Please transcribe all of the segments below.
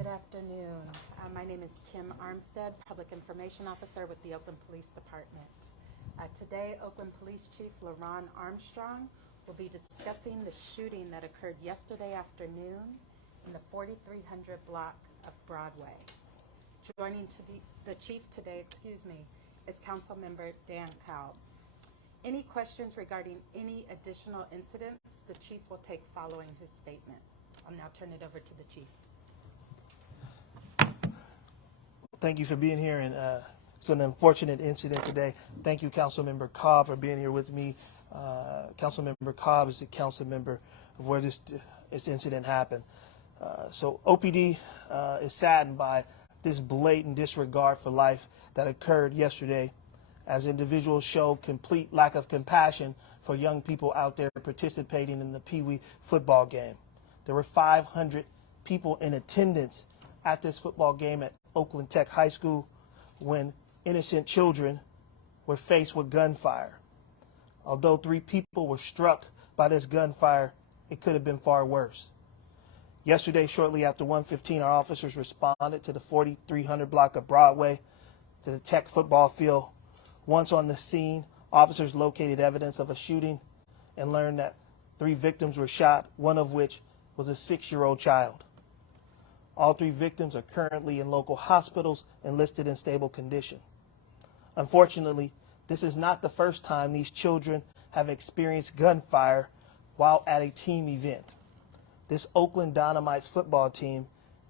Good afternoon. My name is Kim Armstead, Public Information Officer with the Oakland Police Department. Today, Oakland Police Chief LeRonne Armstrong will be discussing the shooting that occurred yesterday afternoon in the 4300 block of Broadway. Joining the chief today, is Councilmember Dan Cowell. Any questions regarding any additional incidents, the chief will take following his statement. I'll now turn it over to the chief. Thank you for being here, and it's an unfortunate incident today. Thank you, Councilmember Cobb, for being here with me. Councilmember Cobb is the council member of where this incident happened. So OPD is saddened by this blatant disregard for life that occurred yesterday, as individuals show complete lack of compassion for young people out there participating in the Pee Wee football game. There were 500 people in attendance at this football game at Oakland Tech High School when innocent children were faced with gunfire. Although 3 people were struck by this gunfire, it could have been far worse. Yesterday, shortly after 1:15, our officers responded to the 4300 block of Broadway to the Tech football field. Once on the scene, officers located evidence of a shooting and learned that 3 victims were shot, one of which was a 6-year-old child. All 3 victims are currently in local hospitals and listed in stable condition. Unfortunately, this is not the first time these children have experienced gunfire while at a team event. This Oakland Dynamite's football team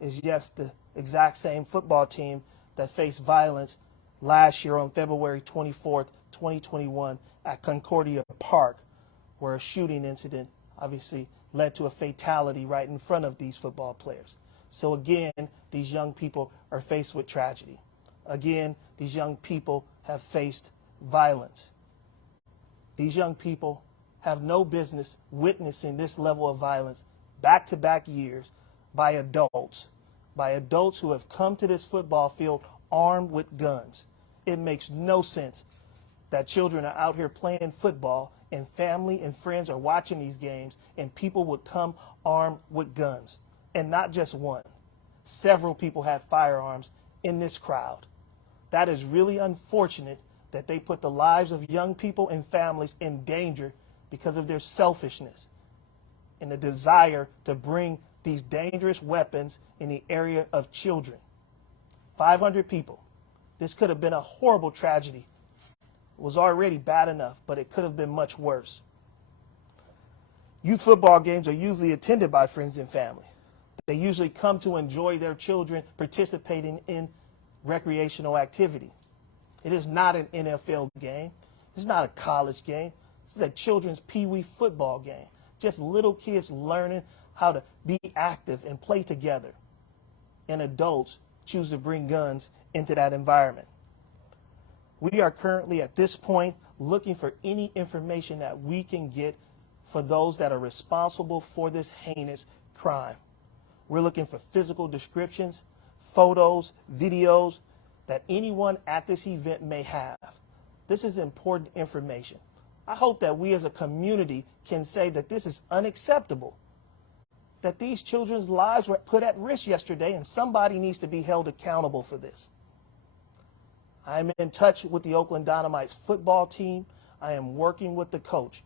is just the exact same football team that faced violence last year on February 24th, 2021 at Concordia Park, where a shooting incident obviously led to a fatality right in front of these football players. So again, these young people are faced with tragedy. Again, these young people have faced violence. These young people have no business witnessing this level of violence back-to-back years by adults who have come to this football field armed with guns. It makes no sense that children are out here playing football and family and friends are watching these games and people would come armed with guns. And not just one. Several people had firearms in this crowd. That is really unfortunate that they put the lives of young people and families in danger because of their selfishness and the desire to bring these dangerous weapons in the area of children. 500 people. This could have been a horrible tragedy. It was already bad enough, but it could have been much worse. Youth football games are usually attended by friends and family. They usually come to enjoy their children participating in recreational activity. It is not an NFL game. It's not a college game. This is a children's Pee Wee football game. Just little kids learning how to be active and play together. And adults choose to bring guns into that environment. We are currently at this point looking for any information that we can get for those that are responsible for this heinous crime. We're looking for physical descriptions, photos, videos that anyone at this event may have. This is important information. I hope that we as a community can say that this is unacceptable, that these children's lives were put at risk yesterday and somebody needs to be held accountable for this. I'm in touch with the Oakland Dynamite's football team. I am working with the coach.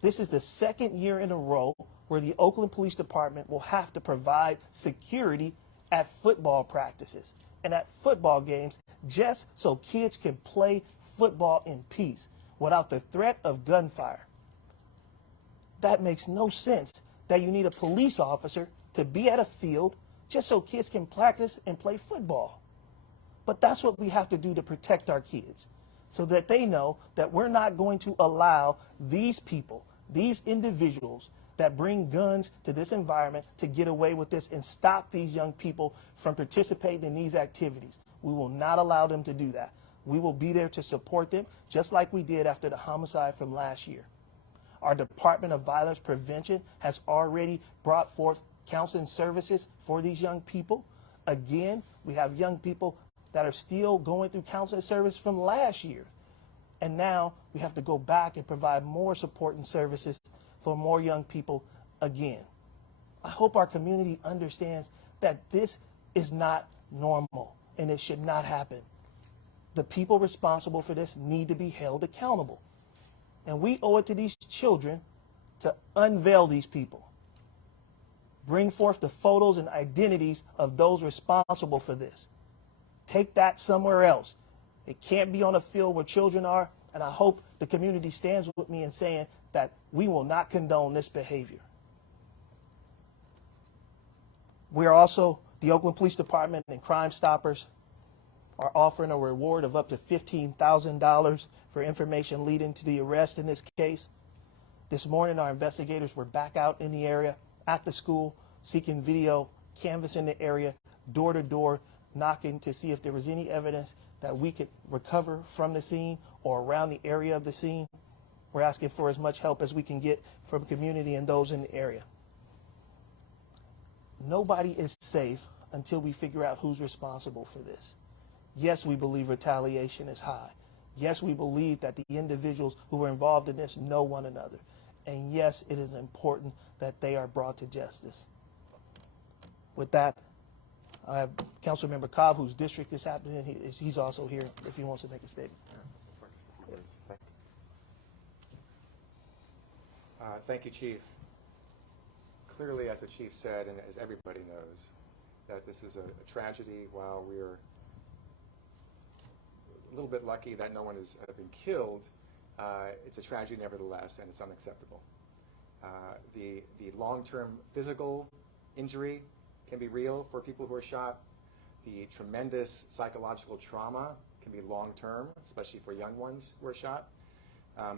This is the 2nd year in a row where the Oakland Police Department will have to provide security at football practices and at football games just so kids can play football in peace without the threat of gunfire. That makes no sense that you need a police officer to be at a field just so kids can practice and play football. But that's what we have to do to protect our kids, so that they know that we're not going to allow these people, these individuals that bring guns to this environment to get away with this and stop these young people from participating in these activities. We will not allow them to do that. We will be there to support them, just like we did after the homicide from last year. Our Department of Violence Prevention has already brought forth counseling services for these young people. Again, we have young people that are still going through counseling service from last year. And now we have to go back and provide more support and services for more young people again. I hope our community understands that this is not normal and it should not happen. The people responsible for this need to be held accountable. And we owe it to these children to unveil these people. Bring forth the photos and identities of those responsible for this. Take that somewhere else. It can't be on a field where children are, and I hope the community stands with me in saying that we will not condone this behavior. We're also, the Oakland Police Department and Crime Stoppers are offering a reward of up to $15,000 for information leading to the arrest in this case. This morning, our investigators were back out in the area at the school, seeking video, canvassing the area, door to door, knocking to see if there was any evidence that we could recover from the scene or around the area of the scene. We're asking for as much help as we can get from community and those in the area. Nobody is safe until we figure out who's responsible for this. Yes, we believe retaliation is high. Yes, we believe that the individuals who were involved in this know one another. And yes, it is important that they are brought to justice. With that, I have Councilmember Cobb, whose district is happening in. He's also here if he wants to make a statement. Thank you, Chief. Clearly, as the Chief said, and as everybody knows, that this is a tragedy. While we're a little bit lucky that no one has been killed, it's a tragedy nevertheless, and it's unacceptable. The long-term physical injury can be real for people who are shot. The tremendous psychological trauma can be long-term, especially for young ones who are shot.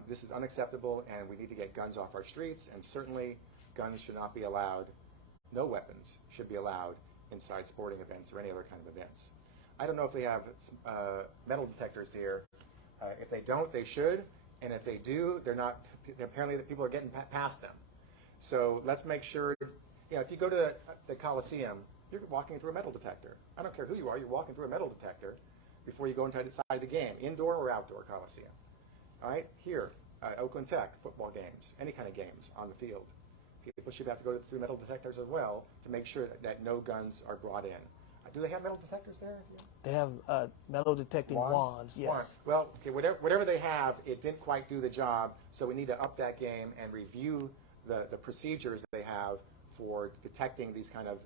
This is unacceptable, and we need to get guns off our streets, and certainly guns should not be allowed, no weapons should be allowed inside sporting events or any other kind of events. I don't know if they have metal detectors here. If they don't, they should, and if they do, they're not, apparently the people are getting past them. So let's make sure, if you go to the Coliseum, you're walking through a metal detector. I don't care who you are, you're walking through a metal detector before you go inside the game, indoor or outdoor Coliseum. All right, here, Oakland Tech, football games, any kind of games on the field. People should have to go through metal detectors as well to make sure that no guns are brought in. Do they have metal detectors there? They have metal detecting wands, yes. Well, okay, whatever they have, it didn't quite do the job, so we need to up that game and review the procedures that they have for detecting these kind of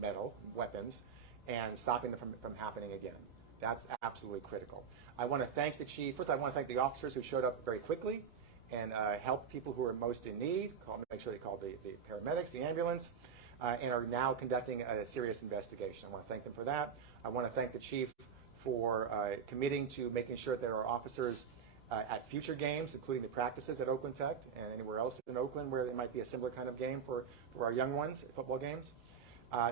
metal weapons and stopping them from happening again. That's absolutely critical. I want to thank the Chief. First, I want to thank the officers who showed up very quickly and helped people who are most in need, make sure they called the paramedics, the ambulance, and are now conducting a serious investigation. I want to thank them for that. I want to thank the Chief for committing to making sure that our officers at future games, including the practices at Oakland Tech and anywhere else in Oakland where there might be a similar kind of game for our young ones, football games.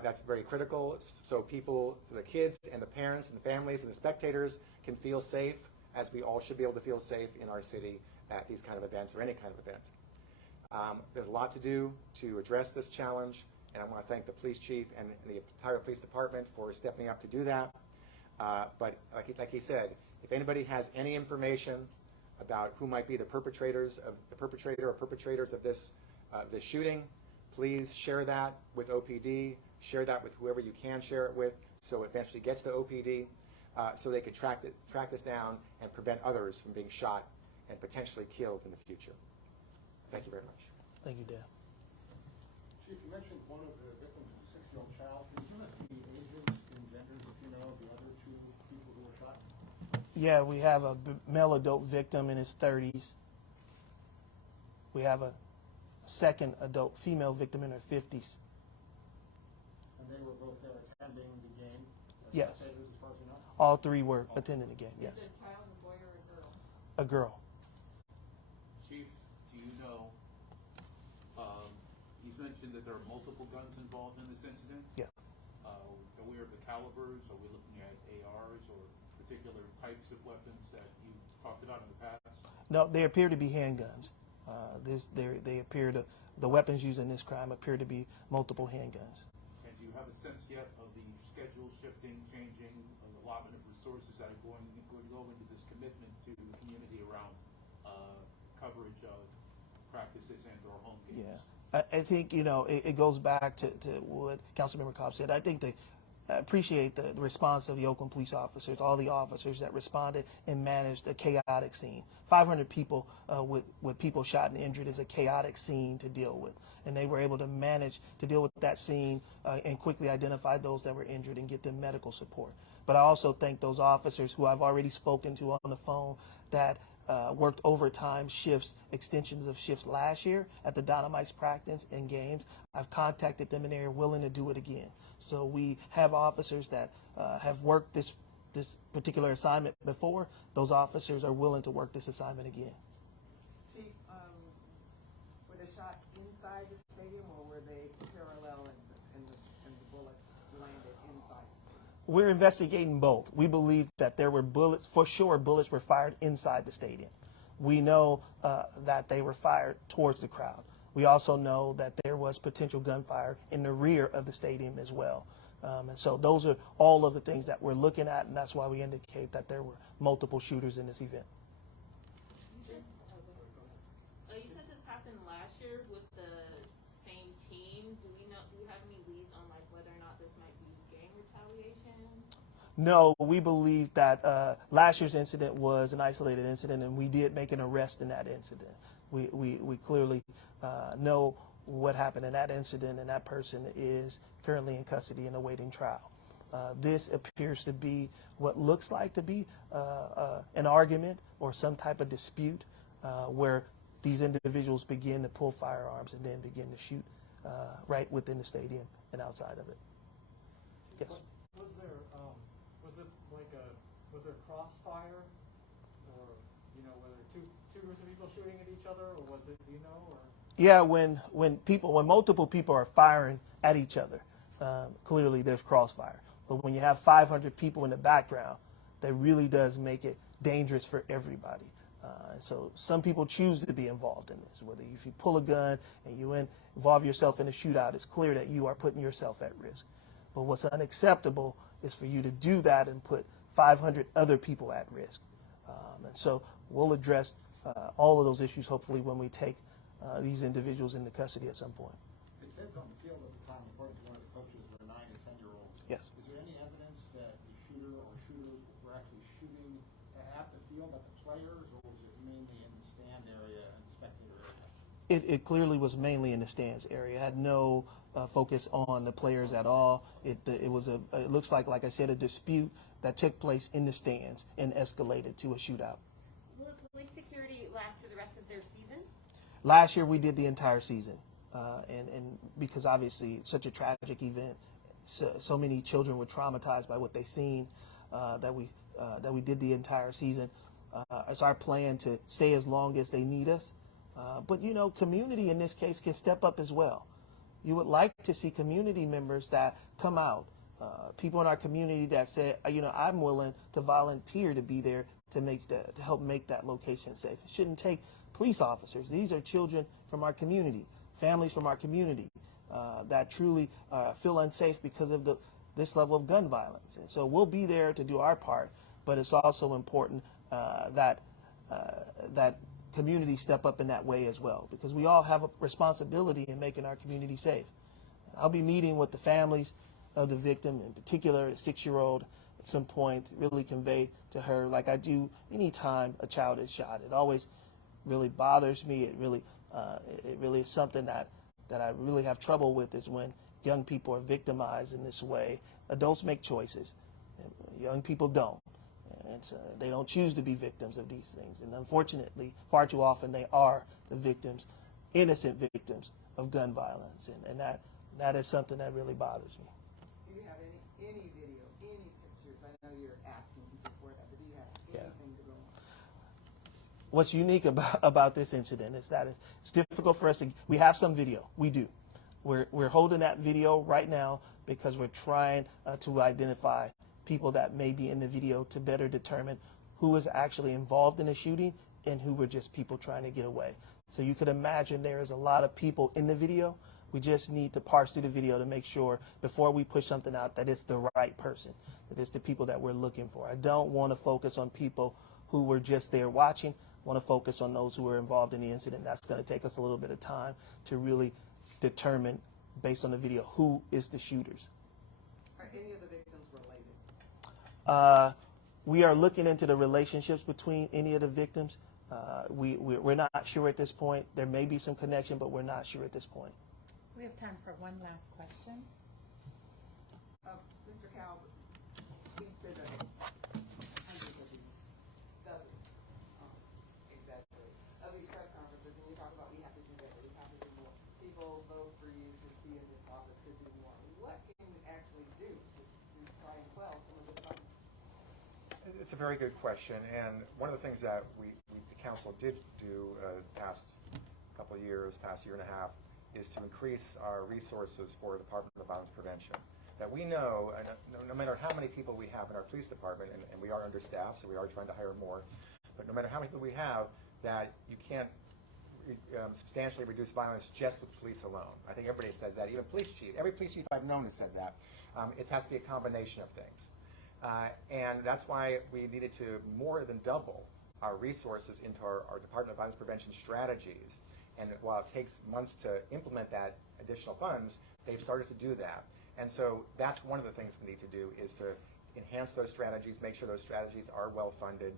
That's very critical, so the kids and the parents and the families and the spectators can feel safe, as we all should be able to feel safe in our city at these kind of events or any kind of event. There's a lot to do to address this challenge, and I want to thank the police chief and the entire police department for stepping up to do that. But like he said, if anybody has any information about who might be the perpetrator or perpetrators of this shooting, please share that with OPD, share that with whoever you can share it with, so it eventually gets to OPD, so they could track this down and prevent others from being shot and potentially killed in the future. Thank you very much. Thank you, Dan. Chief, you mentioned one of the victims was a 6-year-old child. Can you give us the ages and genders, if you know, of the other two people who were shot? Yeah, we have a male adult victim in his 30s. We have a second adult female victim in her 50s. And they were both there attending the game? Yes. As far as you know? All three were attending the game, yes. Is it a child, a boy, or a girl? A girl. Chief, do you know, he's mentioned that there are multiple guns involved in this incident? Yeah. Are we of the calibers? Are we looking at ARs or particular types of weapons that you've talked about in the past? No, they appear to be handguns. The weapons used in this crime appear to be multiple handguns. And do you have a sense yet of the schedule shifting, changing, of the allotment of resources that are going to go into this commitment to the community around coverage of practices and or home games? Yeah, I think, it goes back to what Councilmember Cobb said. I think they appreciate the response of the Oakland police officers, all the officers that responded and managed a chaotic scene. 500 people with people shot and injured is a chaotic scene to deal with. And they were able to manage to deal with that scene and quickly identify those that were injured and get them medical support. But I also thank those officers who I've already spoken to on the phone that worked overtime shifts, extensions of shifts last year at the Dynamites practice and games. I've contacted them and they're willing to do it again. So we have officers that have worked this particular assignment before. Those officers are willing to work this assignment again. Chief, were the shots inside the stadium or were they parallel and the bullets landed inside the stadium? We're investigating both. We believe that there were bullets, for sure bullets were fired inside the stadium. We know that they were fired towards the crowd. We also know that there was potential gunfire in the rear of the stadium as well. And so those are all of the things that we're looking at, and that's why we indicate that there were multiple shooters in this event. You said this happened last year with the same team. Do you have any leads on whether or not this might be gang retaliation? No, we believe that last year's incident was an isolated incident, and we did make an arrest in that incident. We clearly know what happened in that incident, and that person is currently in custody and awaiting trial. This appears to be what looks like to be an argument or some type of dispute where these individuals begin to pull firearms and then begin to shoot right within the stadium and outside of it. Yes. Was there crossfire, or whether two groups of people shooting at each other, or was it or? Yeah, when multiple people are firing at each other, clearly there's crossfire. But when you have 500 people in the background, that really does make it dangerous for everybody. So some people choose to be involved in this. Whether if you pull a gun and you involve yourself in a shootout, it's clear that you are putting yourself at risk. But what's unacceptable is for you to do that and put 500 other people at risk. And so we'll address all of those issues hopefully when we take these individuals into custody at some point. The kids on the field at the time, according to one of the coaches, were 9 and 10-year-olds. Yes. Is there any evidence that the shooter or shooters were actually shooting at the field, at the players, or was it mainly in the stand area and the spectator area? It clearly was mainly in the stands area. It had no focus on the players at all. It looks like I said, a dispute that took place in the stands and escalated to a shootout. Will police security last for the rest of their season? Last year we did the entire season, and because obviously such a tragic event, so many children were traumatized by what they seen, that we did the entire season. It's our plan to stay as long as they need us, but community in this case can step up as well. You would like to see community members that come out, people in our community that say, I'm willing to volunteer to be there to help make that location safe. It shouldn't take police officers. These are children from our community, families from our community that truly feel unsafe because of this level of gun violence. And so we'll be there to do our part, but it's also important that community step up in that way as well, because we all have a responsibility in making our community safe. I'll be meeting with the families of the victim, in particular, a 6-year-old, at some point, really convey to her, like I do anytime a child is shot. It always really bothers me. It really is something that I really have trouble with, is when young people are victimized in this way. Adults make choices, and young people don't. And so they don't choose to be victims of these things. And unfortunately, far too often they are the victims, innocent victims of gun violence. And that is something that really bothers me. Do you have any video, any pictures? I know you're asking people for that, but do you have anything to go on? What's unique about this incident is that it's difficult for us to, we have some video, we do. We're holding that video right now because we're trying to identify people that may be in the video to better determine who is actually involved in the shooting and who were just people trying to get away. So you could imagine there is a lot of people in the video. We just need to parse through the video to make sure before we push something out that it's the right person, that it's the people that we're looking for. I don't want to focus on people who were just there watching. I want to focus on those who were involved in the incident. That's going to take us a little bit of time to really determine, based on the video, who is the shooters. Are any of the victims related? We are looking into the relationships between any of the victims. We're not sure at this point. There may be some connection, but we're not sure at this point. We have time for one last question. Mr. Cow, we've been to hundreds of these, dozens, exactly, of these press conferences, and you talk about we have to do better, we have to do more. People vote for you to be in this office to do more. What can we actually do to try and quell some of this violence? It's a very good question, and one of the things that the council did do past couple of years, past year and a half, is to increase our resources for the Department of Violence Prevention. That we know, no matter how many people we have in our police department, and we are understaffed, so we are trying to hire more, but no matter how many people we have, that you can't substantially reduce violence just with police alone. I think everybody says that, even police chief. Every police chief I've known has said that. It has to be a combination of things. And that's why we needed to more than double our resources into our Department of Violence Prevention strategies. And while it takes months to implement that additional funds, they've started to do that. And so that's one of the things we need to do, is to enhance those strategies, make sure those strategies are well funded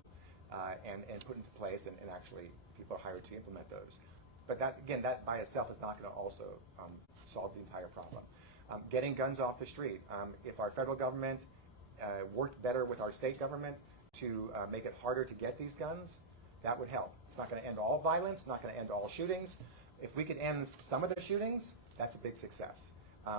and put into place, and actually people are hired to implement those. But that, again, that by itself is not going to also solve the entire problem. Getting guns off the street. If our federal government worked better with our state government to make it harder to get these guns, that would help. It's not going to end all violence, not going to end all shootings. If we could end some of the shootings, that's a big success.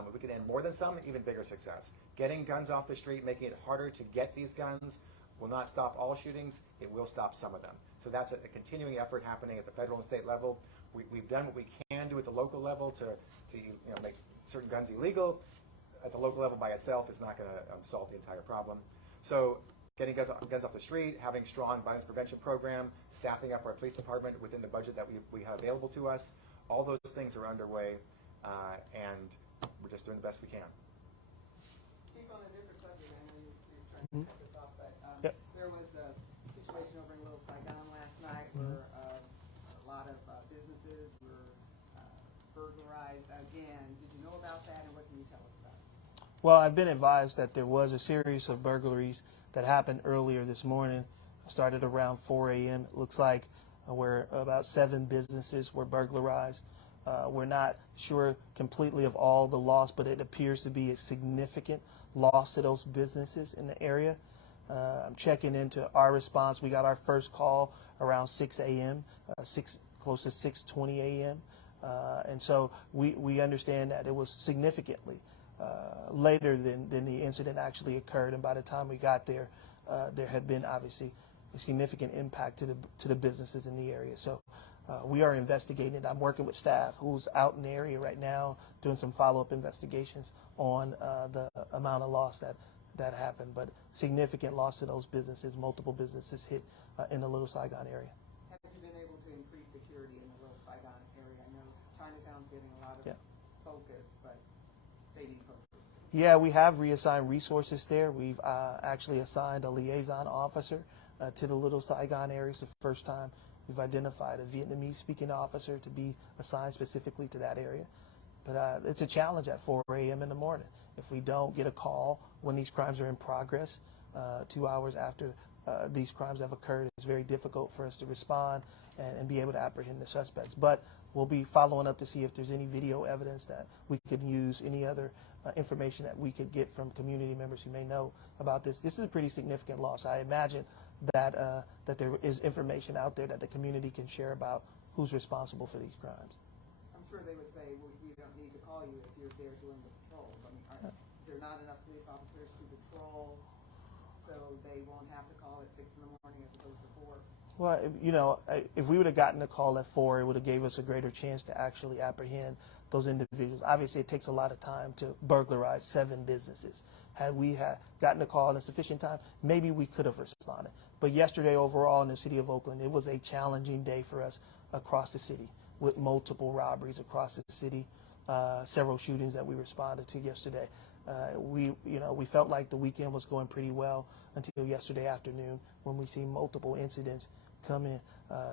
If we could end more than some, even bigger success. Getting guns off the street, making it harder to get these guns, will not stop all shootings, it will stop some of them. So that's a continuing effort happening at the federal and state level. We've done what we can do at the local level to make certain guns illegal. At the local level by itself is not going to solve the entire problem. So getting guns off the street, having strong violence prevention program, staffing up our police department within the budget that we have available to us, all those things are underway, and we're just doing the best we can. Chief, on a different subject, I know you're trying to cut this off, but there was a situation over in Little Saigon last night where a lot of businesses were burglarized again. Did you know about that, and what can you tell us about it? Well, I've been advised that there was a series of burglaries that happened earlier this morning. Started around 4 a.m. It looks like where about 7 businesses were burglarized. We're not sure completely of all the loss, but it appears to be a significant loss to those businesses in the area. I'm checking into our response. We got our first call around 6 a.m., close to 6:20 a.m. And so we understand that it was significantly later than the incident actually occurred. And by the time we got there, there had been obviously a significant impact to the businesses in the area. So we are investigating it. I'm working with staff who's out in the area right now doing some follow-up investigations on the amount of loss that happened. But significant loss to those businesses, multiple businesses hit in the Little Saigon area. Have you been able to increase security in the Little Saigon area? I know Chinatown's getting a lot of focus, but they need focus. Yeah, we have reassigned resources there. We've actually assigned a liaison officer to the Little Saigon area. It's the first time we've identified a Vietnamese-speaking officer to be assigned specifically to that area. But it's a challenge at 4 a.m. in the morning. If we don't get a call when these crimes are in progress, 2 hours after these crimes have occurred, it's very difficult for us to respond and be able to apprehend the suspects. But we'll be following up to see if there's any video evidence that we could use, any other information that we could get from community members who may know about this. This is a pretty significant loss. I imagine that that there is information out there that the community can share about who's responsible for these crimes. I'm sure they would say, well, we don't need to call you if you're there doing the patrols. I mean, is there not enough police officers to patrol so they won't have to call at 6 in the morning as opposed to 4? Well, you know, if we would have gotten a call at 4, it would have gave us a greater chance to actually apprehend those individuals. Obviously, it takes a lot of time to burglarize 7 businesses. Had we gotten a call in a sufficient time, maybe we could have responded. But yesterday, overall, in the city of Oakland, it was a challenging day for us across the city with multiple robberies across the city, several shootings that we responded to yesterday. We felt like the weekend was going pretty well until yesterday afternoon when we see multiple incidents come in,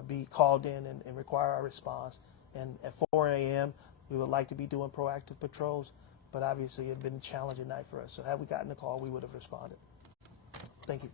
be called in and require our response. And at 4 a.m., We would like to be doing proactive patrols, but obviously it had been a challenging night for us. So had we gotten the call, we would have responded. Thank you.